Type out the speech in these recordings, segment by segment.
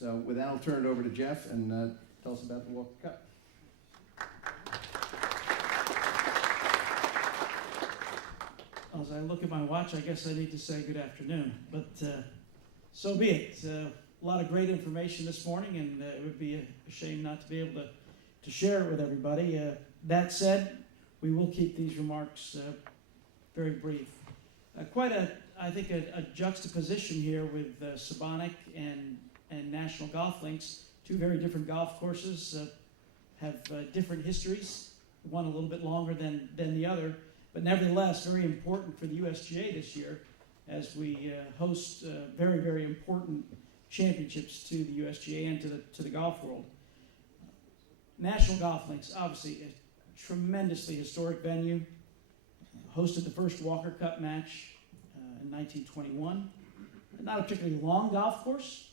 So with that, I'll turn it over to Jeff and tell us about the Walker Cup. As I look at my watch, I guess I need to say good afternoon, but so be it. A lot of great information this morning, and it would be a shame not to be able to share it with everybody. That said, we will keep these remarks very brief. I think a juxtaposition here with Sabonic and National Golf Links, two very different golf courses, have different histories, one a little bit longer than the other, but nevertheless very important for the USGA this year as we host very, very important championships to the USGA and to the golf world. National Golf Links, obviously a tremendously historic venue, hosted the first Walker Cup match in 1921. Not a particularly long golf course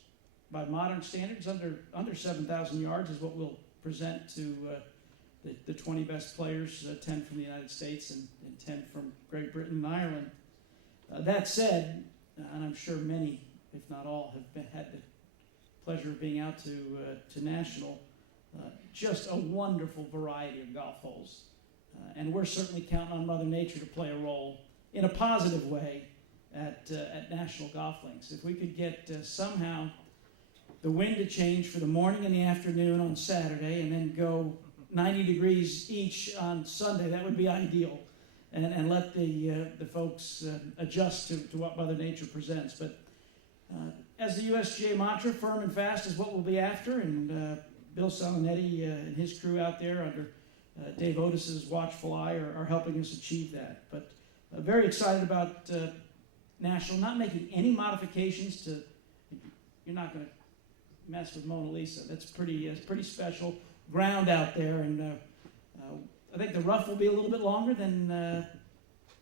by modern standards, under 7,000 yards is what we'll present to the 20 best players, 10 from the United States and 10 from Great Britain and Ireland. That said, and I'm sure many, if not all, have had the pleasure of being out to National, just a wonderful variety of golf holes. And we're certainly counting on Mother Nature to play a role in a positive way at National Golf Links. If we could get somehow the wind to change for the morning and the afternoon on Saturday and then go 90 degrees each on Sunday, that would be ideal. And let the folks adjust to what Mother Nature presents. But as the USGA mantra, firm and fast is what we'll be after, and Bill Salonetti and his crew out there under Dave Otis's watchful eye are helping us achieve that. But very excited about National, not making any modifications to, you're not going to mess with Mona Lisa. That's pretty special ground out there, and I think the rough will be a little bit longer than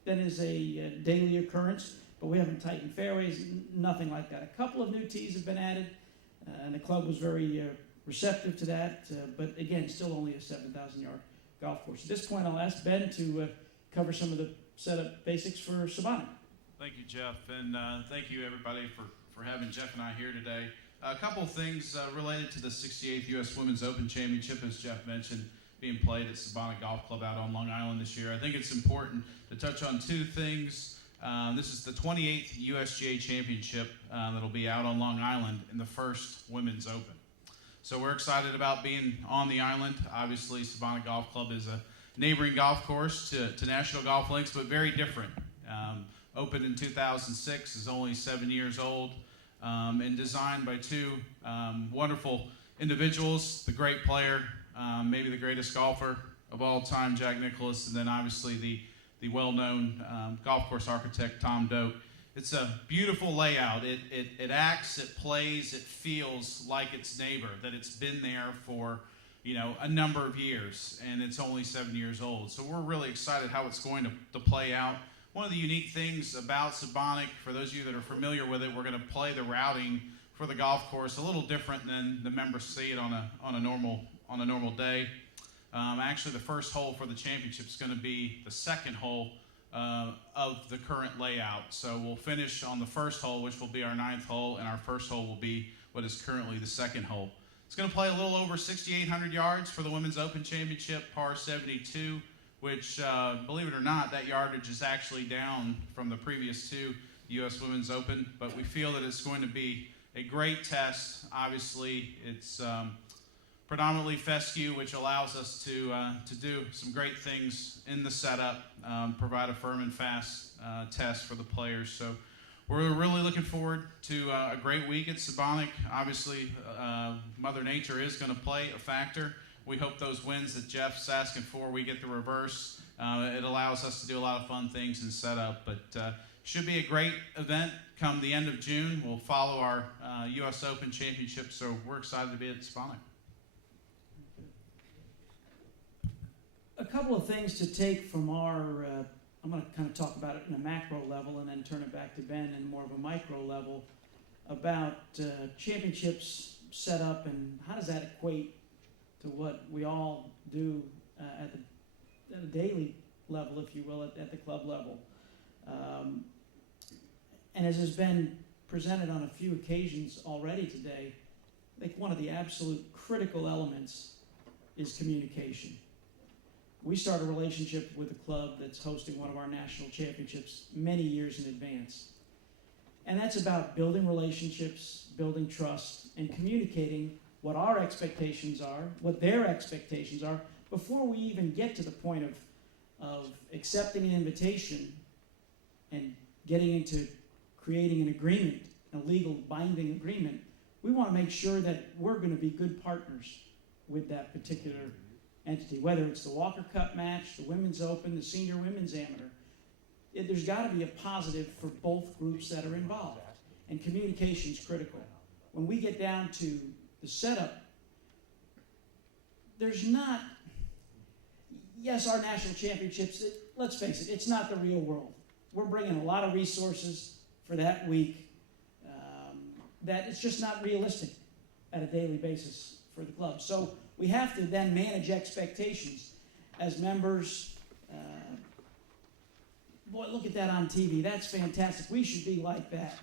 is a daily occurrence, but we haven't tightened fairways, nothing like that. A couple of new tees have been added, and the club was very receptive to that, but again, still only a 7,000-yard golf course. At this point, I'll ask Ben to cover some of the setup basics for Sabonic. Thank you, Jeff, and thank you, everybody, for having Jeff and I here today. A couple of things related to the 68th U.S. Women's Open Championship, as Jeff mentioned, being played at Sabonic Golf Club out on Long Island this year. I think it's important to touch on two things. This is the 28th USGA Championship that'll be out on Long Island in the first Women's Open. So we're excited about being on the island. Obviously, Sabonic Golf Club is a neighboring golf course to National Golf Links, but very different. Opened in 2006, is only 7 years old, and designed by two wonderful individuals, the great player, maybe the greatest golfer of all time, Jack Nicklaus, and then obviously the well-known golf course architect, Tom Doak. It's a beautiful layout. It acts, it plays, it feels like its neighbor, that it's been there for a number of years, and it's only 7 years old. So we're really excited how it's going to play out. One of the unique things about Sabonic, for those of you that are familiar with it, we're going to play the routing for the golf course a little different than the members see it on a normal day. Actually, the first hole for the championship is going to be the second hole of the current layout. So we'll finish on the first hole, which will be our 9th hole, and our first hole will be what is currently the second hole. It's going to play a little over 6,800 yards for the Women's Open Championship, par 72, which, believe it or not, that yardage is actually down from the previous two U.S. Women's Open, but we feel that it's going to be a great test. Obviously, it's predominantly fescue, which allows us to do some great things in the setup, provide a firm and fast test for the players. So we're really looking forward to a great week at Sabonic. Obviously, Mother Nature is going to play a factor. We hope those wins that Jeff's asking for, we get the reverse. It allows us to do a lot of fun things in setup, but should be a great event come the end of June. We'll follow our U.S. Open Championship, so we're excited to be at Sabonic. A couple of things to take from our, I'm going to kind of talk about it in a macro level and then turn it back to Ben in more of a micro level about championships set up and how does that equate to what we all do at a daily level, if you will, at the club level. And as has been presented on a few occasions already today, I think one of the absolute critical elements is communication. We start a relationship with a club that's hosting one of our national championships many years in advance. And that's about building relationships, building trust, and communicating what our expectations are, what their expectations are, before we even get to the point of accepting an invitation and getting into creating an agreement, a legal binding agreement. We want to make sure that we're going to be good partners with that particular entity, whether it's the Walker Cup match, the Women's Open, the Senior Women's Amateur. There's got to be a positive for both groups that are involved, and communication is critical. When we get down to the setup, there's not, yes, our national championships, let's face it, it's not the real world. We're bringing a lot of resources for that week that it's just not realistic at a daily basis for the club. So we have to then manage expectations as members. Boy, look at that on TV. That's fantastic. We should be like that.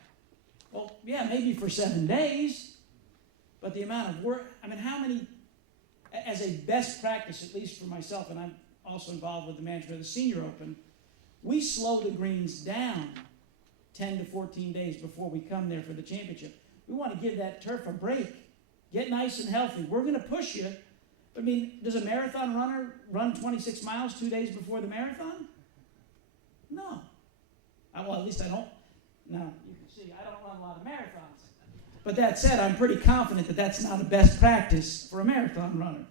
Well, yeah, maybe for 7 days, but the amount of work, I mean, how many, as a best practice, at least for myself, and I'm also involved with the management of the Senior Open, we slow the greens down 10 to 14 days before we come there for the championship. We want to give that turf a break. Get nice and healthy. We're going to push you. I mean, does a marathon runner run 26 miles 2 days before the marathon? No. Well, at least I don't. No, you can see I don't run a lot of marathons. But that said, I'm pretty confident that that's not a best practice for a marathon runner.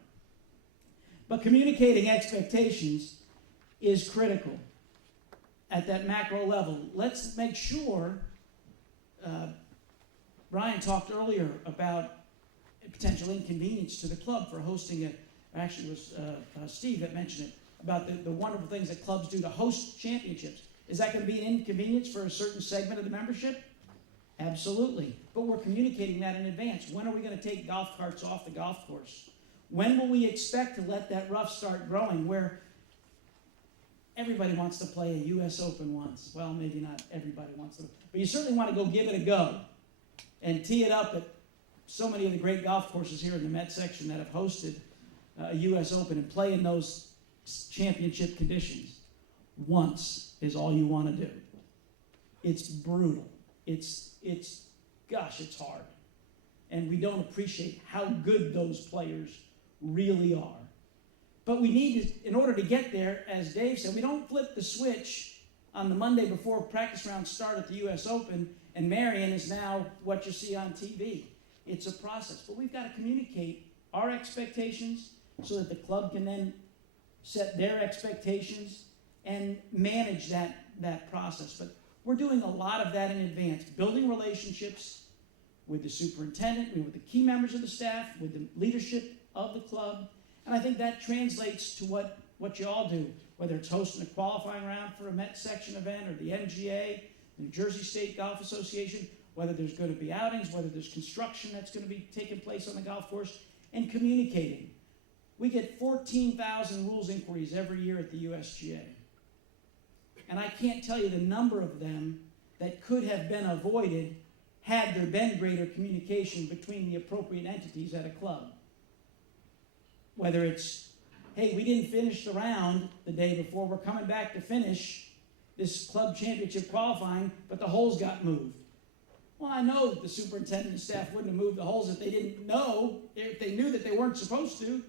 But communicating expectations is critical at that macro level. Let's make sure, Brian talked earlier about a potential inconvenience to the club for hosting it. Actually, it was Steve that mentioned it, about the wonderful things that clubs do to host championships. Is that going to be an inconvenience for a certain segment of the membership? Absolutely. But we're communicating that in advance. When are we going to take golf carts off the golf course? When will we expect to let that rough start growing, where everybody wants to play a U.S. Open once? Well, maybe not everybody wants to, but you certainly want to go give it a go and tee it up at so many of the great golf courses here in the Met section that have hosted a U.S. Open and play in those championship conditions. Once is all you want to do. It's brutal. It's hard. And we don't appreciate how good those players really are. But we need to, in order to get there, as Dave said, we don't flip the switch on the Monday before practice rounds start at the U.S. Open, and Marion is now what you see on TV. It's a process. But we've got to communicate our expectations so that the club can then set their expectations and manage that process. But we're doing a lot of that in advance, building relationships with the superintendent, with the key members of the staff, with the leadership of the club. And I think that translates to what you all do, whether it's hosting a qualifying round for a Met section event or the MGA, the New Jersey State Golf Association, whether there's going to be outings, whether there's construction that's going to be taking place on the golf course, and communicating. We get 14,000 rules inquiries every year at the USGA. And I can't tell you the number of them that could have been avoided had there been greater communication between the appropriate entities at a club. Whether it's, hey, we didn't finish the round the day before, we're coming back to finish this club championship qualifying, but the holes got moved. Well, I know that the superintendent and staff wouldn't have moved the holes if they didn't know, if they knew that they weren't supposed to,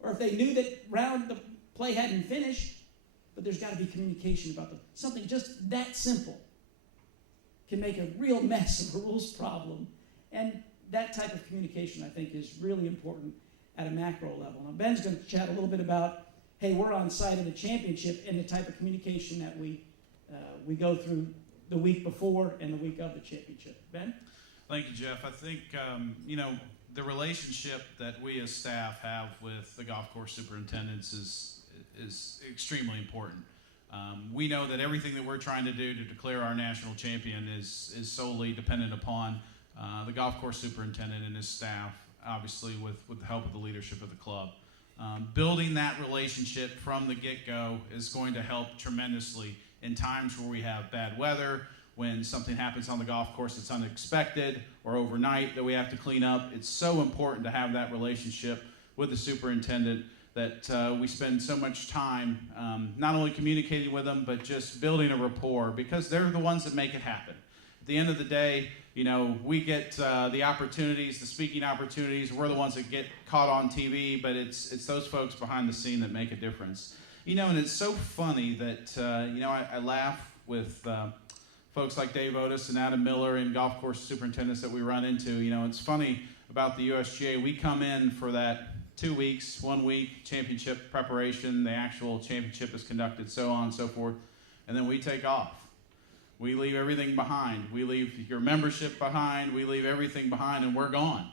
or if they knew that the play hadn't finished. But there's got to be communication about them. Something just that simple can make a real mess of a rules problem. And that type of communication, I think, is really important at a macro level. Now, Ben's going to chat a little bit about, hey, we're on site at a championship, and the type of communication that we go through the week before and the week of the championship. Ben? Thank you, Jeff. I think, the relationship that we as staff have with the golf course superintendents is extremely important. We know that everything that we're trying to do to declare our national champion is solely dependent upon the golf course superintendent and his staff, obviously with the help of the leadership of the club. Building that relationship from the get-go is going to help tremendously in times where we have bad weather, when something happens on the golf course that's unexpected or overnight that we have to clean up. It's so important to have that relationship with the superintendent that we spend so much time not only communicating with them, but just building a rapport, because they're the ones that make it happen. At the end of the day, you know, we get the opportunities, the speaking opportunities. We're the ones that get caught on TV, but it's those folks behind the scene that make a difference. You know, and it's so funny that, you know, I laugh with folks like Dave Otis and Adam Miller and golf course superintendents that we run into. You know, it's funny about the USGA. We come in for that 2 weeks, 1 week championship preparation. The actual championship is conducted, so on and so forth. And then we take off. We leave everything behind. We leave your membership behind. We leave everything behind, and we're gone.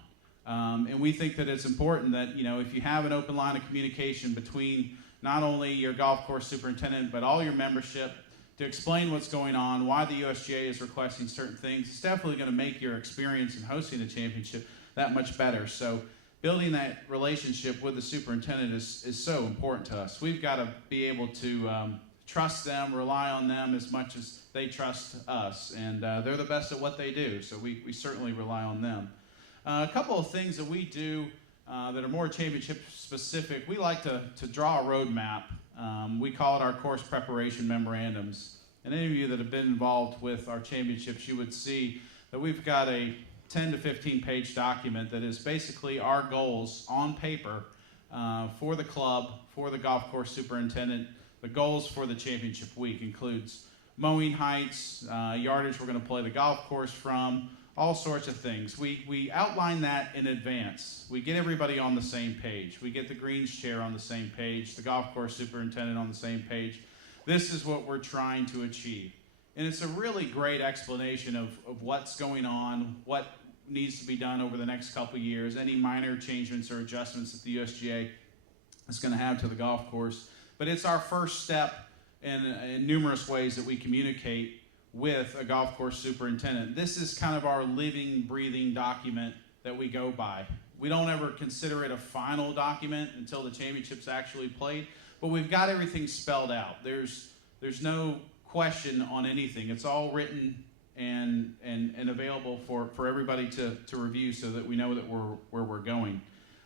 And we think that it's important that, you know, if you have an open line of communication between not only your golf course superintendent, but all your membership, to explain what's going on, why the USGA is requesting certain things, it's definitely going to make your experience in hosting a championship that much better. So building that relationship with the superintendent is so important to us. We've got to be able to trust them, rely on them as much as they trust us, and they're the best at what they do, so we certainly rely on them. A couple of things that we do that are more championship specific, we like to draw a roadmap. We call it our course preparation memorandums. And any of you that have been involved with our championships, you would see that we've got a 10 to 15 page document that is basically our goals on paper for the club, for the golf course superintendent. The goals for the championship week includes mowing heights, yardage we're going to play the golf course from, all sorts of things. We outline that in advance. We get everybody on the same page. We get the greens chair on the same page, the golf course superintendent on the same page. This is what we're trying to achieve. And it's a really great explanation of what's going on, what needs to be done over the next couple of years, any minor changements or adjustments that the USGA is going to have to the golf course. But it's our first step in numerous ways that we communicate with a golf course superintendent. This is kind of our living, breathing document that we go by. We don't ever consider it a final document until the championship's actually played, but we've got everything spelled out. There's no question on anything. It's all written and available for everybody to review so that we know that where we're going.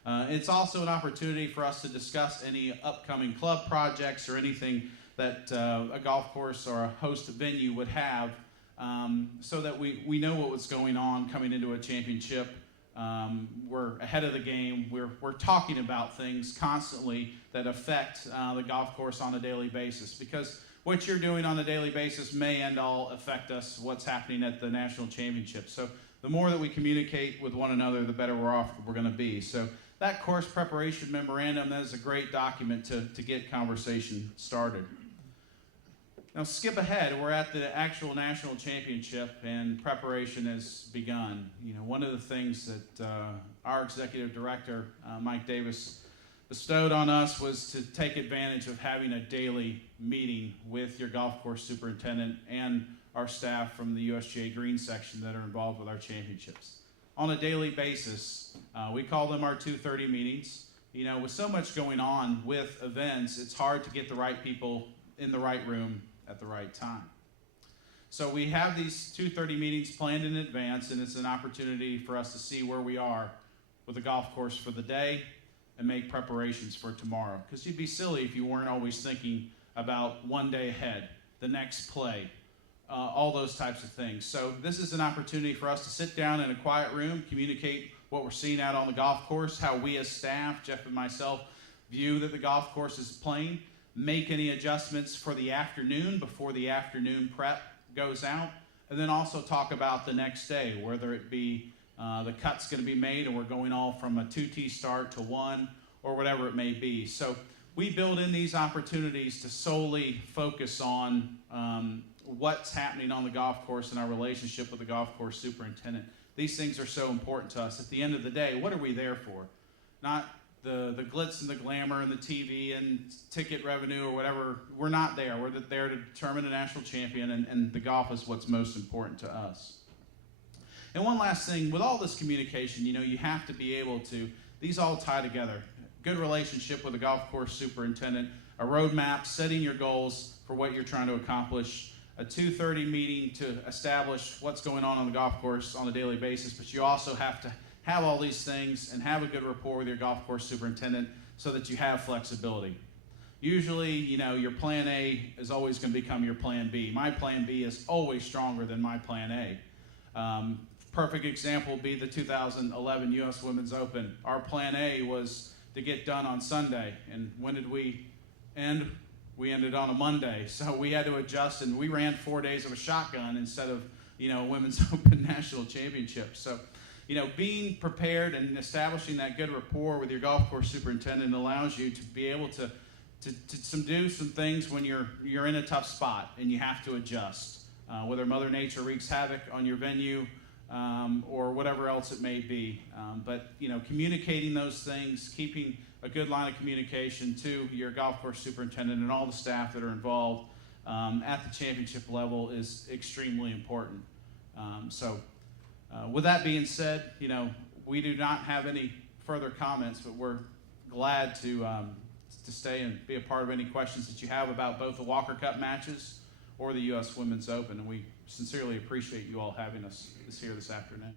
It's also an opportunity for us to discuss any upcoming club projects or anything that a golf course or a host venue would have, so that we know what's going on coming into a championship. We're ahead of the game. We're talking about things constantly that affect the golf course on a daily basis, because what you're doing on a daily basis may and all affect us, what's happening at the national championship. So the more that we communicate with one another, the better we're going to be. So that course preparation memorandum, that is a great document to get conversation started. Now skip ahead, we're at the actual national championship and preparation has begun. You know, one of the things that our executive director, Mike Davis, bestowed on us was to take advantage of having a daily meeting with your golf course superintendent and our staff from the USGA green section that are involved with our championships. On a daily basis, we call them our 2:30 meetings. You know, with so much going on with events, it's hard to get the right people in the right room at the right time. So we have these 2:30 meetings planned in advance, and it's an opportunity for us to see where we are with the golf course for the day and make preparations for tomorrow. Because you'd be silly if you weren't always thinking about one day ahead, the next play, all those types of things. So this is an opportunity for us to sit down in a quiet room, communicate what we're seeing out on the golf course, how we as staff, Jeff and myself, view that the golf course is playing, make any adjustments for the afternoon before the afternoon prep goes out, and then also talk about the next day, whether it be the cut's going to be made and we're going all from a 2T start to 1 or whatever it may be. So we build in these opportunities to solely focus on what's happening on the golf course and our relationship with the golf course superintendent. These things are so important to us. At the end of the day, what are we there for? Not the glitz and the glamour and the TV and ticket revenue or whatever. We're not there. We're there to determine a national champion, and the golf is what's most important to us. And one last thing, with all this communication, you know, you have to be able to, these all tie together. Good relationship with the golf course superintendent, a roadmap, setting your goals for what you're trying to accomplish, a 2:30 meeting to establish what's going on the golf course on a daily basis, but you also have to have all these things and have a good rapport with your golf course superintendent so that you have flexibility. Usually, your plan A is always going to become your plan B. My plan B is always stronger than my plan A. Perfect example would be the 2011 U.S. Women's Open. Our plan A was to get done on Sunday, and when did we end? We ended on a Monday, so we had to adjust, and we ran 4 days of a shotgun instead of, Women's Open National Championship. So, being prepared and establishing that good rapport with your golf course superintendent allows you to be able to do some things when you're in a tough spot and you have to adjust, whether Mother Nature wreaks havoc on your venue or whatever else it may be. But communicating those things, keeping a good line of communication to your golf course superintendent and all the staff that are involved at the championship level is extremely important. With that being said, we do not have any further comments, but we're glad to stay and be a part of any questions that you have about both the Walker Cup matches or the U.S. Women's Open. And we sincerely appreciate you all having us here this afternoon.